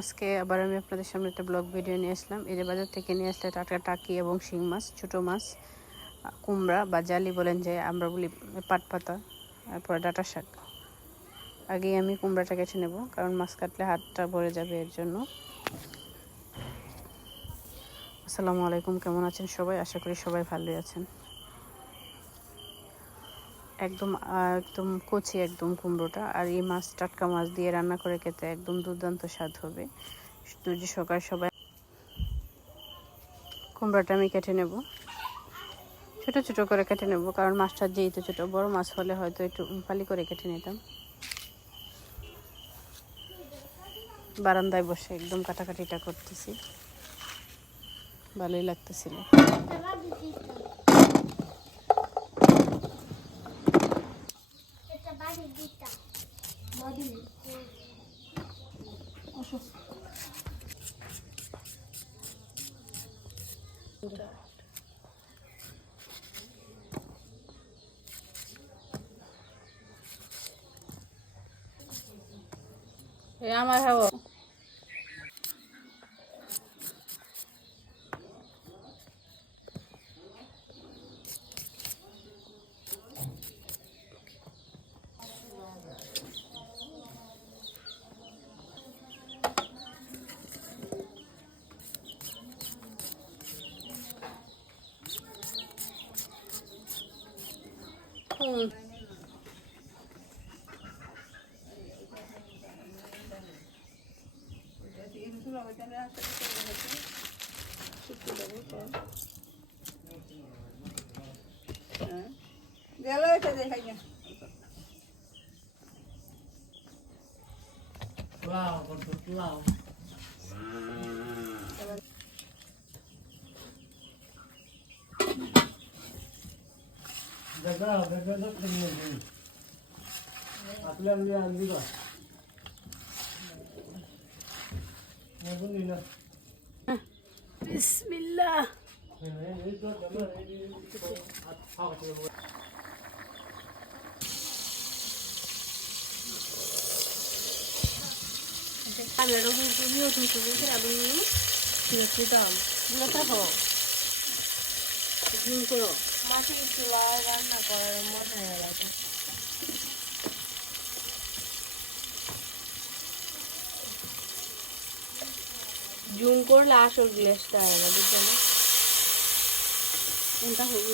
আজকে আবার আমি আপনাদের সামনে একটা ব্লগ ভিডিও নিয়ে আসলাম। এই যে বাজার থেকে নিয়ে আসলে টাটকা টাকি এবং শিং মাছ, ছোটো মাছ, কুমড়া বা জালি বলেন, যে আমরা বলি পাট পাতা, তারপরে ডাঁটা শাক। আগেই আমি কুমড়াটা কেটে নেব, কারণ মাছ কাটলে হাতটা ভরে যাবে, এর জন্য। আসসালামু আলাইকুম, কেমন আছেন সবাই? আশা করি সবাই ভালোই আছেন। একদম একদম কচি একদম কুমড়োটা, আর এই মাছ টাটকা মাছ দিয়ে রান্না করে খেতে একদম দুর্দান্ত স্বাদ হবে। যদি সবাই কুমড়োটা আমি কেটে নেব, ছোট ছোট করে কেটে নেব, কারণ মাছটা যেহেতু ছোট, বড় মাছ হলে হয়তো একটু পালি করে কেটে নিতাম। বারান্দায় বসে একদম কাটাকাটিটা করতেছি, ভালোই লাগতেছিল। আমার হাওয়া বিসমিল্লাহ। মাছের চুলায় রান্না করার মজা লাগে। জুম করলে আসল গ্লেসটা হয় না, বুঝছো না? কোনটা হবে?